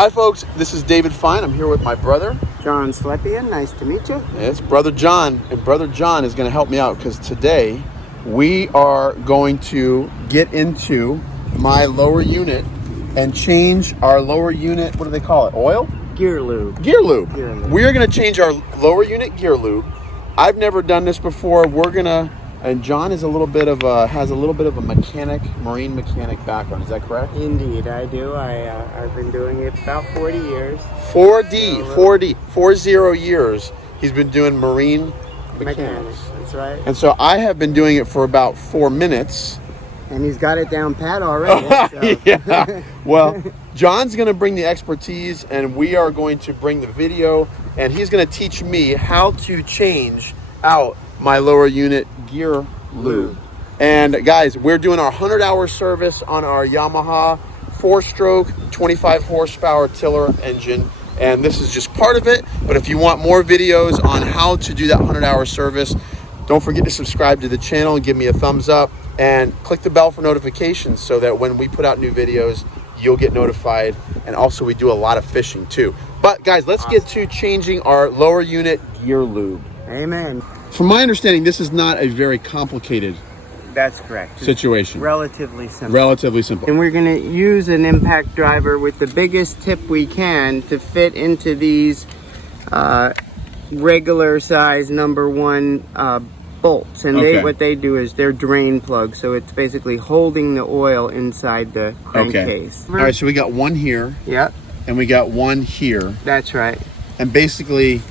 Hi folks, this is David Fine. I'm here with my brother, John Slepian. Nice to meet you. It's Brother John, and Brother John is going to help me out because today we are going to get into my lower unit and change our lower unit, what do they call it, oil? Gear lube. Gear lube. Gear lube. We are going to change our lower unit gear lube. I've never done this before. We're going to, and John is has a little bit of a marine mechanic background. Is that correct? Indeed, I do. I've been doing it about 40 years. 40 years. He's been doing marine mechanics. That's right. And so I have been doing it for about 4 minutes. And he's got it down pat already. So. Yeah. Well, John's going to bring the expertise, and we are going to bring the video, and he's going to teach me how to change out my lower unit gear lube. And guys, we're doing our 100-hour service on our Yamaha 4-stroke 25 horsepower tiller engine, and this is just part of it. But if you want more videos on how to do that 100-hour service, don't forget to subscribe to the channel and give me a thumbs up and click the bell for notifications so that when we put out new videos, you'll get notified. And also we do a lot of fishing too. But guys, let's get to changing our lower unit gear lube. Amen. From my understanding, this is not a very complicated That's correct. situation. Relatively simple. Relatively simple. And we're going to use an impact driver with the biggest tip we can to fit into these regular size number 1 bolts. And what they do is they're drain plugs. So it's basically holding the oil inside the crankcase. All right, so we got one here. Yep. And we got one here. That's right. And basically,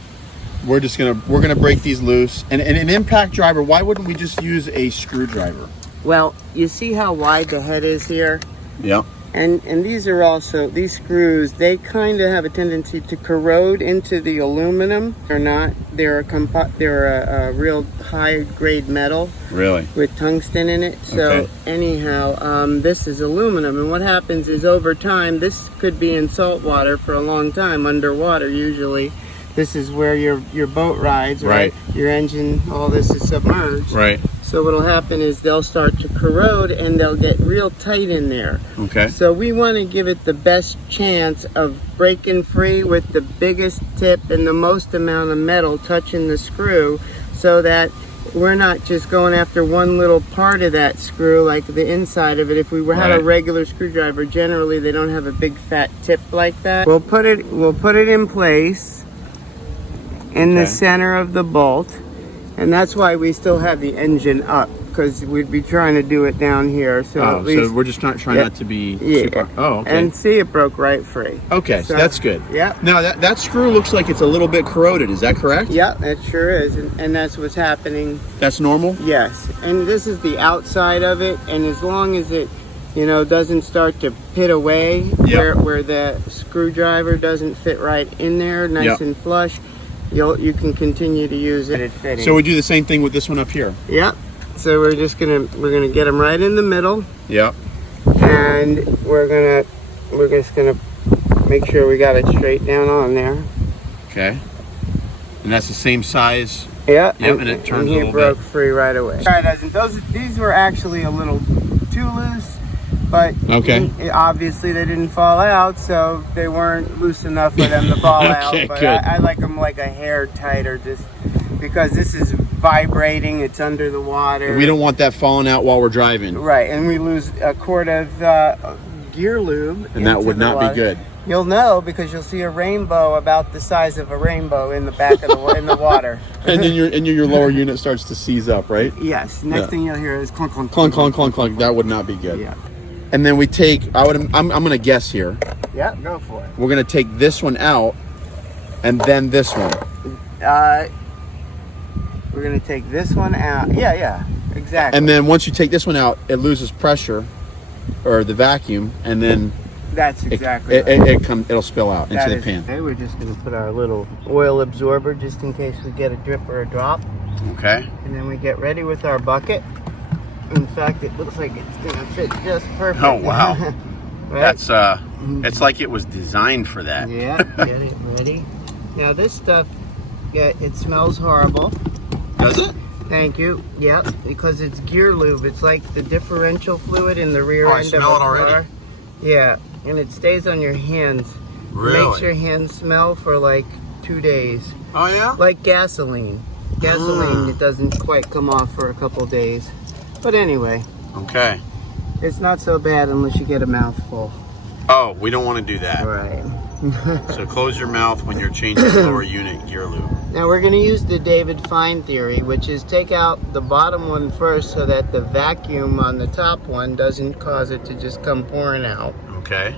we're gonna break these loose. And an impact driver, why wouldn't we just use a screwdriver? Well, you see how wide the head is here? Yep. And these are also, these screws, they kind of have a tendency to corrode into the aluminum. They're a real high grade metal. Really? With tungsten in it. So anyhow, this is aluminum. And what happens is over time, this could be in salt water for a long time, underwater usually. This is where your boat rides, right? Your engine, all this is submerged. Right. So what'll happen is they'll start to corrode and they'll get real tight in there. Okay. So we want to give it the best chance of breaking free with the biggest tip and the most amount of metal touching the screw, so that we're not just going after one little part of that screw, like the inside of it. If we had a regular screwdriver, generally they don't have a big fat tip like that. We'll put it in place in the center of the bolt. And that's why we still have the engine up, because we'd be trying to do it down here. So at least, so we're just not trying not to be super. Oh, okay. And see, it broke right free. Okay, so that's good. Yeah. Now that screw looks like it's a little bit corroded. Is that correct? Yeah, it sure is, and that's what's happening. That's normal? Yes, and this is the outside of it, and as long as it, doesn't start to pit away, where the screwdriver doesn't fit right in there, nice and flush, you can continue to use it. So we do the same thing with this one up here. Yeah. So we're gonna get them right in the middle. Yep. And we're just gonna make sure we got it straight down on there. Okay. And that's the same size. Yeah. Yep. And it turns a little bit. He broke free right away. All right, these were actually a little too loose. But obviously they didn't fall out, so they weren't loose enough for them to fall out. But I like them like a hair tighter, just because this is vibrating. It's under the water. We don't want that falling out while we're driving. Right, and we lose a quart of gear lube. And that would not be good. You'll know because you'll see a rainbow about the size of a rainbow in the back of in the water. And then your lower unit starts to seize up, right? Yes. Next thing you'll hear is clunk, clunk, clunk, clunk, clunk, clunk. That would not be good. Yeah. And then we take, I'm going to guess here. Yeah, go for it. We're going to take this one out and then this one. We're going to take this one out. Yeah, exactly. And then once you take this one out, it loses pressure or the vacuum, and then that's exactly it'll spill out into the pan. Okay, we're just going to put our little oil absorber just in case we get a drip or a drop. Okay. And then we get ready with our bucket. In fact, it looks like it's gonna fit just perfect. Oh wow. Right? That's it's like it was designed for that. Yeah, get it ready. Now this stuff, it smells horrible. Does it? Thank you. Yeah, because it's gear lube. It's like the differential fluid in the rear end of a car. I smell it already. Yeah, and it stays on your hands Makes your hands smell for like 2 days. Oh yeah? Like gasoline. Gasoline, it doesn't quite come off for a couple days. But anyway, Okay. it's not so bad unless you get a mouthful. Oh, we don't want to do that. Right. So close your mouth when you're changing the lower unit gear lube. Now we're going to use the David Fine theory, which is take out the bottom one first so that the vacuum on the top one doesn't cause it to just come pouring out. Okay.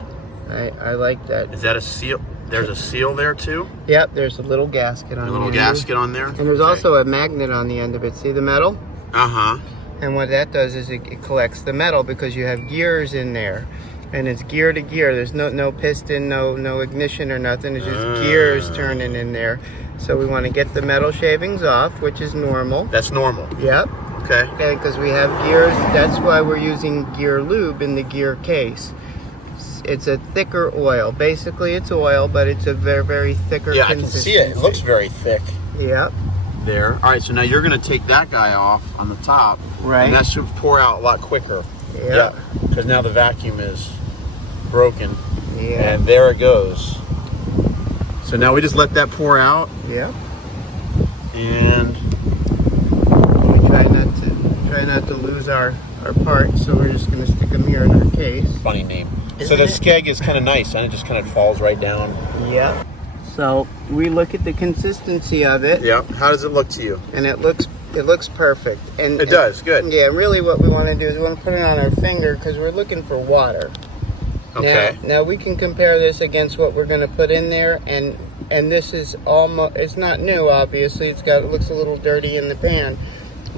I like that. Is that a seal? There's a seal there too? Yep, there's a little gasket on A little the gasket on there? And there's also a magnet on the end of it. See the metal? Uh-huh. And what that does is it collects the metal because you have gears in there. And it's gear to gear. There's no piston, no ignition or nothing. It's just gears turning in there. So we want to get the metal shavings off, which is normal. That's normal. Yep. Okay. Okay, because we have gears. That's why we're using gear lube in the gear case. It's a thicker oil. Basically, it's oil, but it's a very, very thicker Yeah, I can see it. It looks very thick Yep. there. All right, so now you're going to take that guy off on the top. Right. And that should pour out a lot quicker. Yep. Yeah. Because now the vacuum is broken. Yeah. And there it goes. So now we just let that pour out. Yep. And We try not to lose our parts, so we're just going to stick them here in our case. funny name. Isn't So the it? skeg is kind of nice, and it just kind of falls right down. Yep. So we look at the consistency of it, Yeah. How does it look to you? and it looks perfect. And It does. Good. Yeah. Really, what we want to do is we want to put it on our finger because we're looking for water. Okay. Now we can compare this against what we're going to put in there, and this is almost. It's not new, obviously. It looks a little dirty in the pan,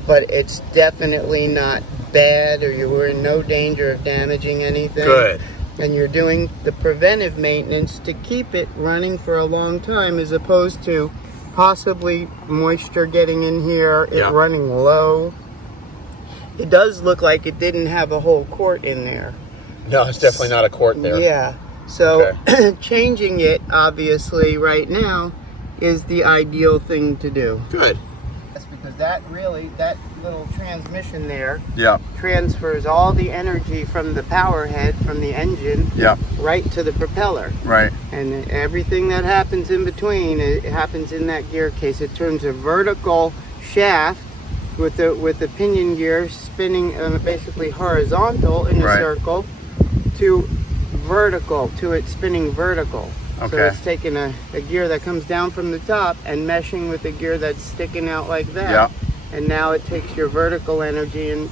but it's definitely not bad, or you're in no danger of damaging anything. Good. And you're doing the preventive maintenance to keep it running for a long time, as opposed to possibly moisture getting in here, it Yeah. running low. It does look like it didn't have a whole quart in there. No, it's definitely not a quart there. Yeah. So changing it, obviously, right now is the ideal thing to do. Good. That's because that little transmission there Yeah. transfers all the energy from the power head, from the engine, Yeah. right to the propeller. Right. And everything that happens in between, it happens in that gear case. It turns a vertical shaft with the pinion gear spinning basically horizontal in a Right. circle to vertical, to it spinning vertical. So Okay. it's taking a gear that comes down from the top and meshing with a gear that's sticking out like that. Yeah. And now it takes your vertical energy and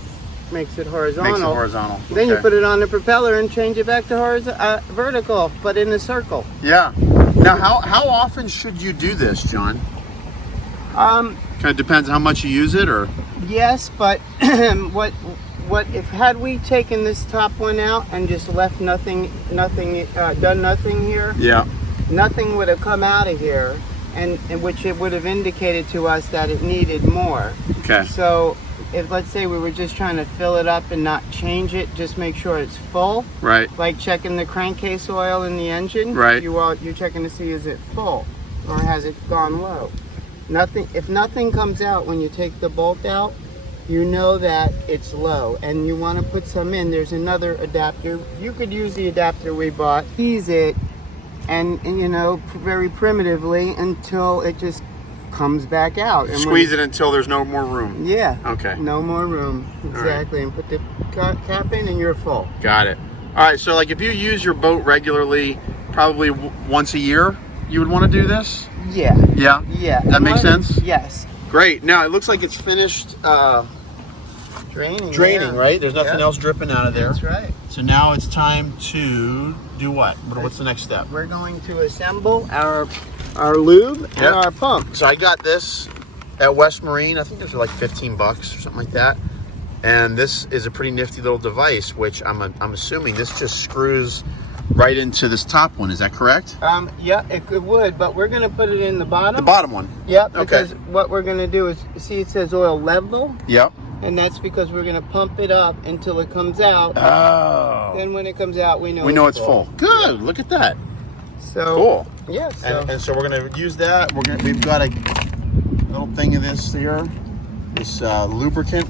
makes it horizontal. Makes it horizontal. Then you Okay. put it on the propeller and change it back to vertical, but in a circle. Yeah. Now, how often should you do this, John? Kind of depends how much you use it, or Yes, but what if had we taken this top one out and just left nothing, done nothing here, yeah. nothing would have come out of here, and which it would have indicated to us that it needed more. Okay. So if let's say we were just trying to fill it up and not change it, just make sure it's full. Right. Like checking the crankcase oil in the engine. Right. You're checking to see is it full or has it gone low. If nothing comes out when you take the bolt out, you know that it's low, and you want to put some in. There's another adapter. You could use the adapter we bought. Squeeze it, and very primitively until it just comes back out. And Squeeze it until there's no more room. Yeah. Okay. No more room. Exactly. And put the cap in, and you're full. Got it. All right. So, like, if you use your boat regularly, probably once a year, you would want to do this. Yeah. Yeah. Yeah. That makes sense. Yes. Great. Now it looks like it's finished Draining. draining, yeah. right? There's nothing Yep. else dripping out of there. That's right. So now it's time to do what? What's the next step? We're going to assemble our lube and Yep. our pump. So I got this at West Marine. I think those are like $15 or something like that. And this is a pretty nifty little device, which I'm assuming this just screws right into this top one. Is that correct? Yeah, it would, but we're going to put it in the bottom. The bottom one. Yep, Okay. because what we're going to do is, see it says oil level, Yep. and that's because we're going to pump it up until it comes out. Oh. Then when it comes out, we know it's full. Good. Look at that. So, Cool. yeah, so. And so we're going to use that. We've got a little thing of this here. This lubricant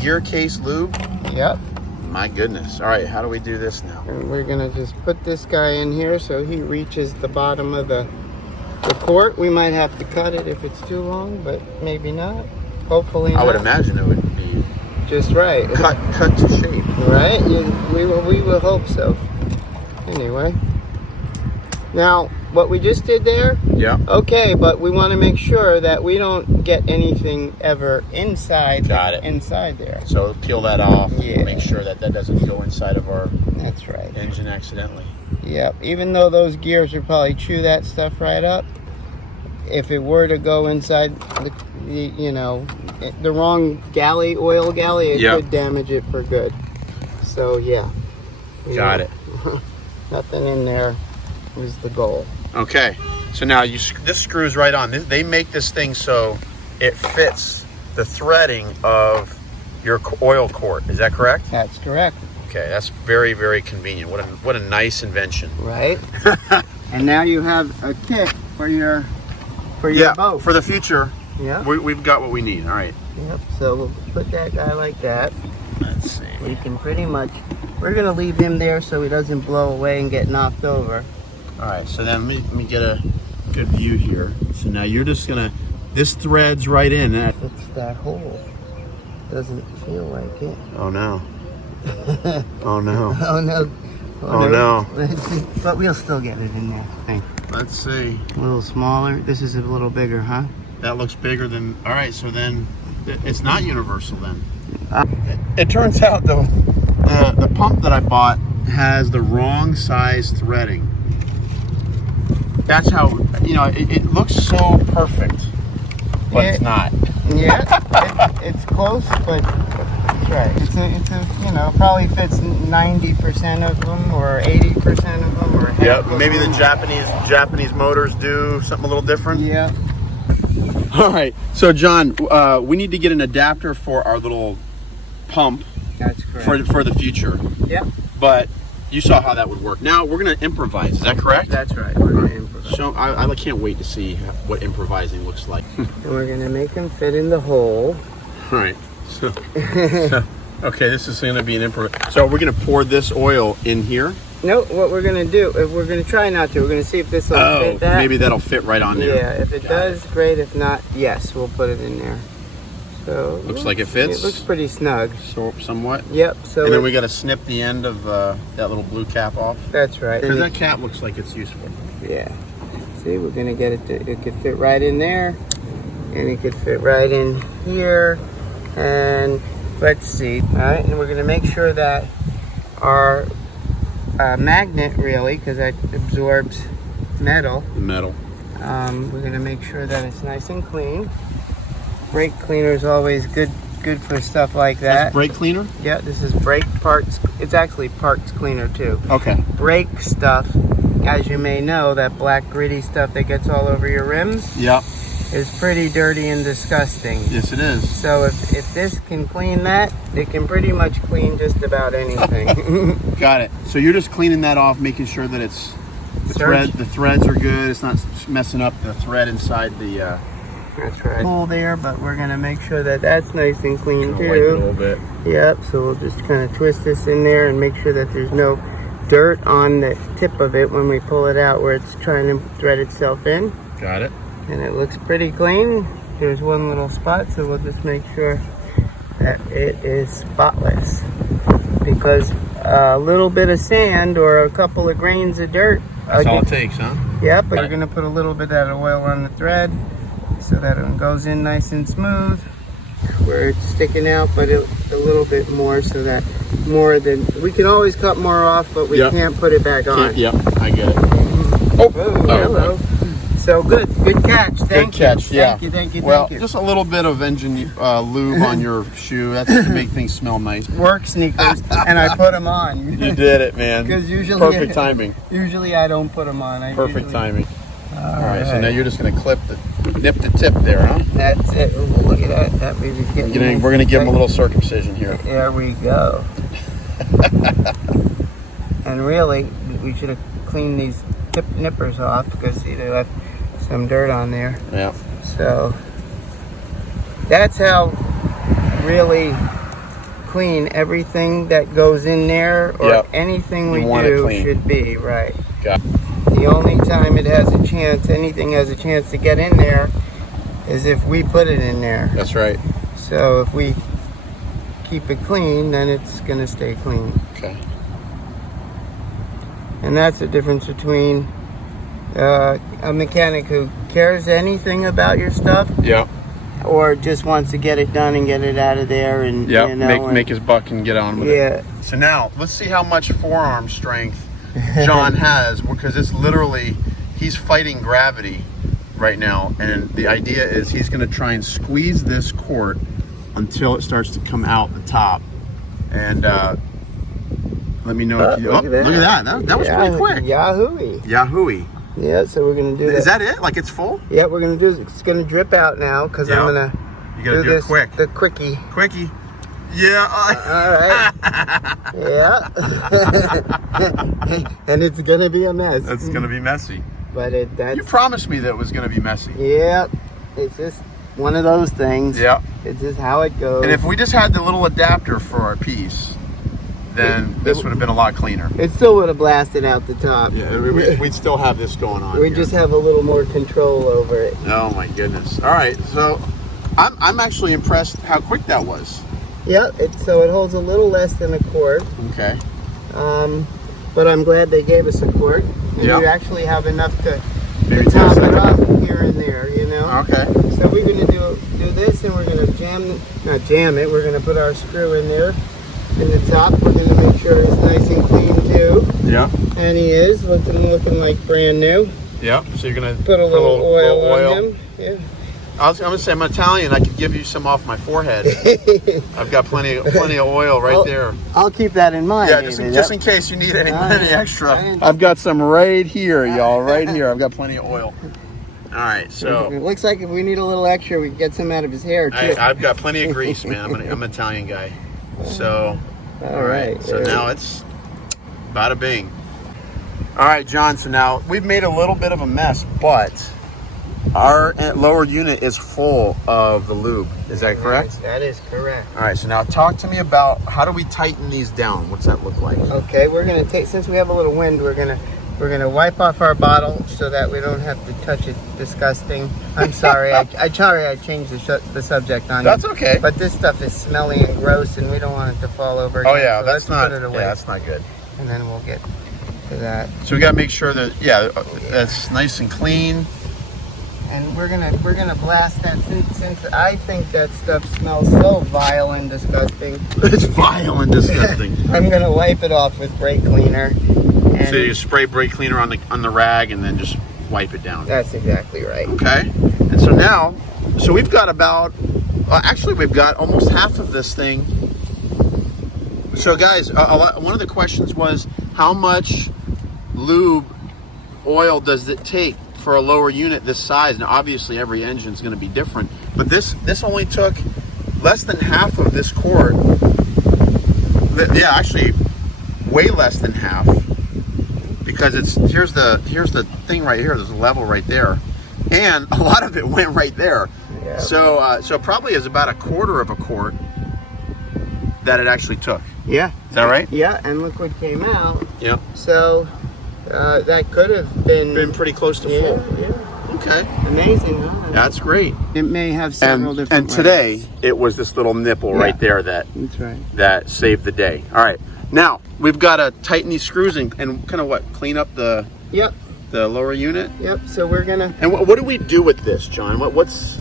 gear case lube. Yep. my goodness. All right, how do we do this now? And we're gonna just put this guy in here so he reaches the bottom of the quart. We might have to cut it if it's too long, but maybe not. Hopefully not. I would imagine it would be just right. Cut to shape. Right? We will hope so. Anyway. Now, what we just did there, yeah. Okay, but we want to make sure that we don't get anything ever inside. Got it. Inside there. So peel that off. Yeah. Make sure that doesn't go inside of our That's right. engine accidentally. Yep. Even though those gears would probably chew that stuff right up, if it were to go inside the wrong oil galley, it could damage it for good. So yeah. Got it. Nothing in there is the goal. Okay, so now this screws right on. They make this thing so it fits the threading of your oil quart. Is that correct? That's correct. Okay, that's very, very convenient. What a nice invention. Right. And now you have a kit for your boat. For the future. Yeah. We've got what we need. All right. Yep. So we'll put that guy like that. Let's see. We can pretty much. We're gonna leave him there so he doesn't blow away and get knocked over. All right. So then let me get a good view here. So now you're just gonna. This threads right in. It's that hole. Doesn't feel like it. Oh no. Oh no. Oh no. Oh no. But we'll still get it in there. Hey. Let's see. A little smaller. This is a little bigger, huh? That looks bigger than. All right. So then it's not universal then. It turns out though, the pump that I bought has the wrong size threading. That's how, it looks so perfect, but it's not. Yeah, it's close, but it's right. It's a probably fits 90% of them or 80% of them or half. Yeah, of maybe them. the Japanese motors do something a little different. Yeah. All right, so John, we need to get an adapter for our little pump. That's correct. For the future. Yep. But you saw how that would work. Now we're going to improvise. Is that correct? That's right. We're going to improvise. So I can't wait to see what improvising looks like. And we're going to make them fit in the hole. All right. So okay, this is going to be an improv. So we're going to pour this oil in here. No, what we're going to do, we're going to try not to. We're going to see if this will fit that. Maybe that'll fit right on there. Yeah, if it does, great. If not, yes, we'll put it in there. So looks like it fits. It looks pretty snug. So somewhat. Yep. So and then we got to snip the end of that little blue cap off. That's right. Because that cap looks like it's useful. Yeah. See, we're gonna get it to. It could fit right in there, and it could fit right in here. And let's see. All right, and we're gonna make sure that our magnet, really, because that absorbs metal. The metal. We're gonna make sure that it's nice and clean. Brake cleaner is always good for stuff like that. That's brake cleaner? Yeah, this is brake parts. It's actually parts cleaner too. Okay. Brake stuff, as you may know, that black gritty stuff that gets all over your rims. Yep. Is pretty dirty and disgusting. Yes, it is. So if this can clean that, it can pretty much clean just about anything. Got it. So you're just cleaning that off, making sure that it's the threads are good. It's not messing up the thread inside the. That's right. Hole there, but we're gonna make sure that that's nice and clean too. Wipe it a little bit. Yep. So we'll just kind of twist this in there and make sure that there's no dirt on the tip of it when we pull it out, where it's trying to thread itself in. Got it. And it looks pretty clean. There's one little spot, so we'll just make sure that it is spotless. Because a little bit of sand or a couple of grains of dirt. That's all it takes, huh? Yep, but we're gonna put a little bit of oil on the thread so that it goes in nice and smooth. Where it's sticking out, but a little bit more, so that more than, we can always cut more off, but we can't put it back on. Yep, I get it. Oh, hello. So good catch. Thank you. Yeah. Thank you. Well, just a little bit of engine lube on your shoe. That's to make things smell nice. Work sneakers, and I put them on. You did it, man. Because usually, perfect timing. Usually I don't put them on. Perfect timing. All right. So now you're just gonna nip the tip there, huh? That's it. Oh, look at that. That baby's getting. We're gonna give him a little circumcision here. There we go. And really, we should have cleaned these tip nippers off, because they left some dirt on there. Yeah. So that's how really clean. Everything that goes in there or Yep. anything we You want it do clean. should be right. Got The only time it has a chance, anything has a chance to get in there, is if we put it in there. That's right. So if we keep it clean, then it's going to stay clean. Okay. And that's the difference between a mechanic who cares anything about your stuff Yep. or just wants to get it done and get it out of there and Yep. you know, Make his buck and get on with it. yeah. So now let's see how much forearm strength John has, because it's literally, he's fighting gravity right now, and the idea is he's going to try and squeeze this quart until it starts to come out the top. And let me know if you. Look at that. Look at that. That was pretty quick. Yahoo! Yahooey. Yeah, so we're gonna do that. Is that it? Like it's full? Yeah, we're gonna do. It's gonna drip out now because Yeah. I'm gonna. You gotta do it this, quick. The quickie. Quickie. Yeah. All right. Yeah. And it's gonna be a mess. That's gonna be messy. But that's. You promised me that it was gonna be messy. Yeah. It's just one of those things. Yeah. It's just how it goes. And if we just had the little adapter for our piece, then this would have been a lot cleaner. It still would have blasted out the top. Yeah, we'd still have this going on. We here. just have a little more control over it. Oh my goodness! All right, so I'm actually impressed how quick that was. Yep. So it holds a little less than a quart. Okay. But I'm glad they gave us a quart. And Yeah. you actually have enough to Maybe top test it it. off here and there, you know? Okay. So we're going to do this, and we're going to not jam it, we're going to put our screw in there. In the top, we're going to make sure it's nice and clean too. Yeah. And he is looking like brand new. Yeah. So you're gonna Put a little oil on him. Yeah. I'm gonna say I'm Italian. I could give you some off my forehead. I've got plenty of oil right there. I'll keep that in mind. Yeah, maybe. just in case you need any extra. I- I've got some right here, y'all. Right here. I've got plenty of oil. All right, so It looks like if we need a little extra, we can get some out of his hair too. I've got plenty of grease, man. I'm an Italian guy. So, All right. So now it's bada bing. All right, John. So now we've made a little bit of a mess, but our lower unit is full of the lube. Is that correct? That is correct. All right. So now talk to me about how do we tighten these down? What's that look like? Okay, we're gonna take, since we have a little wind, we're gonna wipe off our bottle so that we don't have to touch it. Disgusting. I'm sorry. I changed the subject on you. That's okay. But this stuff is smelly and gross, and we don't want it to fall over again. Oh yeah, so that's let's not. put it away. Yeah, that's not good. And then we'll get to that. So we got to make sure that that's nice and clean. And we're gonna blast that since I think that stuff smells so vile and disgusting. It's vile and disgusting. I'm gonna wipe it off with brake cleaner. And So you spray brake cleaner on the rag and then just wipe it down. that's exactly right. Okay. And so now, we've got about, actually we've got almost half of this thing. So guys, one of the questions was how much lube oil does it take for a lower unit this size? Now obviously every engine is going to be different, but this only took less than half of this quart. Yeah, actually way less than half, because here's the thing right here. There's a level right there, and a lot of it went right there. Yeah. So probably is about a quarter of a quart that it actually took. Yeah. Is that right? Yeah, and look what came out. Yeah. So that could have been Pretty close to yeah, full. yeah. Okay. Amazing, huh? That's great. It may have several And different today ways. it was this little nipple Yeah. right there that That's right. saved the day. All right. Now we've got to tighten these screws and kind of clean up the Yep. lower unit. Yep. So we're gonna And what do we do with this, John? What's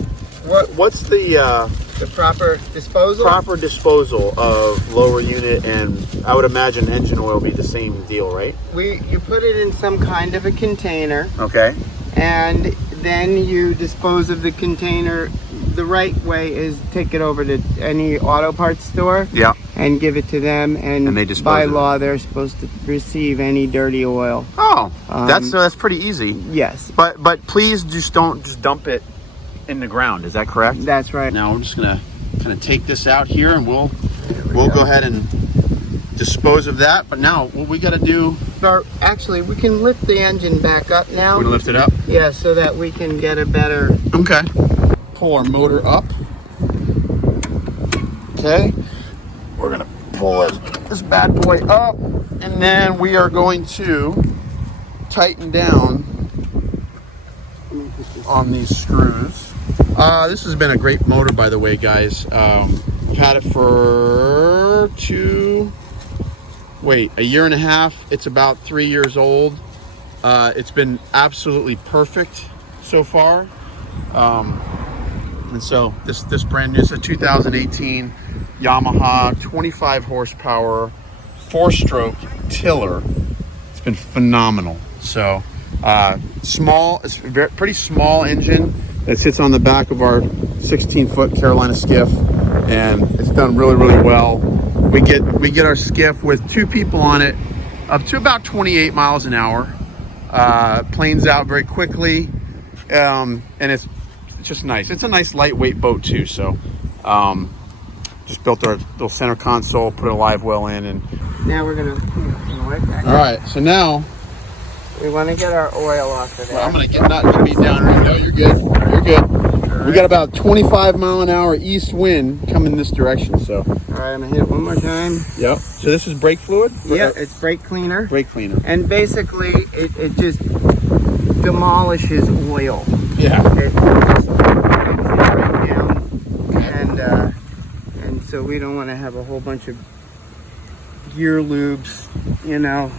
the proper disposal. proper disposal of lower unit, and I would imagine engine oil would be the same deal, right? You put it in some kind of a container, Okay. and then you dispose of the container. The right way is take it over to any auto parts store Yeah. and give it to them, and they dispose by of it. law they're supposed to receive any dirty oil. Oh, that's pretty easy. Yes, But please don't just dump it in the ground. Is that correct? that's right. Now I'm just gonna kind of take this out here, and we'll go ahead and dispose of that. But now what we got to do? Or actually, we can lift the engine back up now. We're gonna lift it up. Yeah, so that we can get a better. Okay. Pull our motor up. Okay. we're gonna pull this bad boy up, and then we are going to tighten down on these screws. This has been a great motor, by the way, guys. I've had it for a year and a half. It's about 3 years old. It's been absolutely perfect so far. And so this brand new, it's a 2018 Yamaha 25 horsepower 4-stroke tiller. It's been phenomenal. So small, it's a pretty small engine that sits on the back of our 16-foot Carolina skiff, and it's done really, really well. We get our skiff with 2 people on it up to about 28 miles an hour. Planes out very quickly, and it's just nice. It's a nice lightweight boat too. So just built our little center console, put a live well in, and Now we're gonna wipe that. all right. So now We want to get our oil off of there. I'm gonna not get beat down right now. You're good. You're good. We got about 25 mile an hour east wind coming this direction. So All right, I'm gonna hit it one more time. yep. So this is brake fluid. Yeah, it's brake cleaner. Brake cleaner. And basically, it just demolishes oil. Yeah. It just breaks it right down. And so we don't want to have a whole bunch of gear lubes,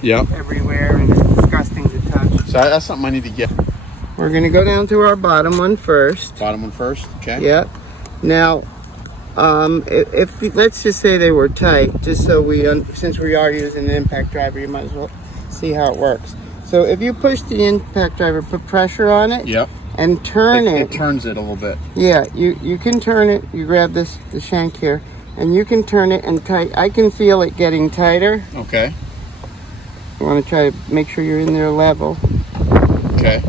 Yep. everywhere, and it's disgusting to touch. So that's something I need to get. We're gonna go down to our bottom one first. Bottom one first. Okay. Yep. Now, if let's just say they were tight, just so since we are using an impact driver, you might as well see how it works. So if you push the impact driver, put pressure on it, Yep. and turn it. It turns it a little bit. Yeah, you can turn it. You grab the shank here, and you can turn it and tight. I can feel it getting tighter. Okay. You want to try to make sure you're in there level. Okay.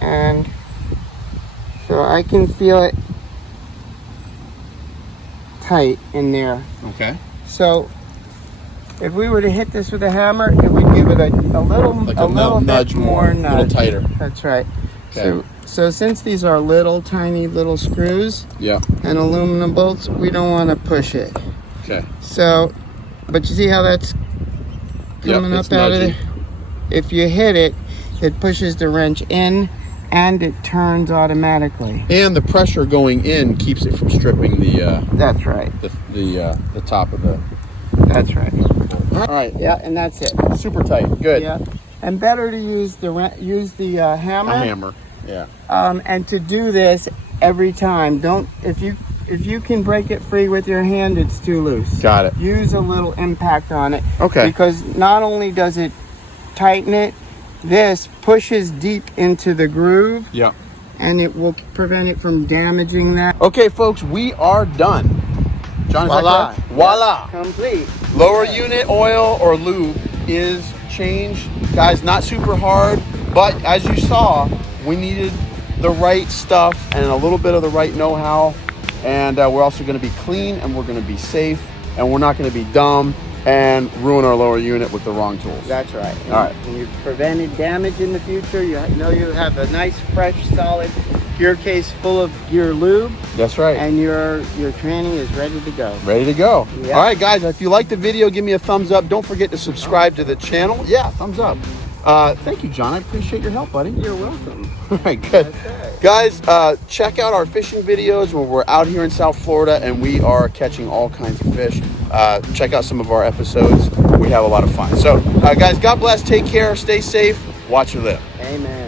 And so I can feel it tight in there. Okay. So if we were to hit this with a hammer, it would give it a little, Like a little nudge bit more a little nudge. tighter. That's right. Okay. So since these are tiny little screws Yeah. and aluminum bolts, we don't want to push it. Okay. So, but you see how that's coming Yep, up it's out of nudgy. there? If you hit it, it pushes the wrench in and it turns automatically. And the pressure going in keeps it from stripping the That's right. the top of the. That's right. All right. Yeah, and that's it. Super tight. Good. Yeah, and better to use the hammer. A hammer. Yeah. And to do this every time, if you can break it free with your hand, it's too loose. Got it. Use a little impact on it. Okay. Because not only does it tighten it, this pushes deep into the groove, Yeah. and it will prevent it from damaging that. Okay, folks, we are done. John, is that Voila. correct? Voila. Complete. Lower unit oil or lube is changed. Guys, not super hard, but as you saw, we needed the right stuff and a little bit of the right know-how. And we're also going to be clean, and we're going to be safe, and we're not going to be dumb and ruin our lower unit with the wrong tools. That's right. All right. And you've prevented damage in the future. You have a nice, fresh, solid gear case full of gear lube, That's right. and your tranny is ready to go. Ready to go. Yeah. All right, guys, if you like the video, give me a thumbs up. Don't forget to subscribe to the channel. Yeah, thumbs up. Thank you, John. I appreciate your help, buddy. You're welcome. All right, good. That's right. Guys, check out our fishing videos where we're out here in South Florida and we are catching all kinds of fish. Check out some of our episodes. We have a lot of fun. So, guys, God bless. Take care. Stay safe. Watch your lip. Amen.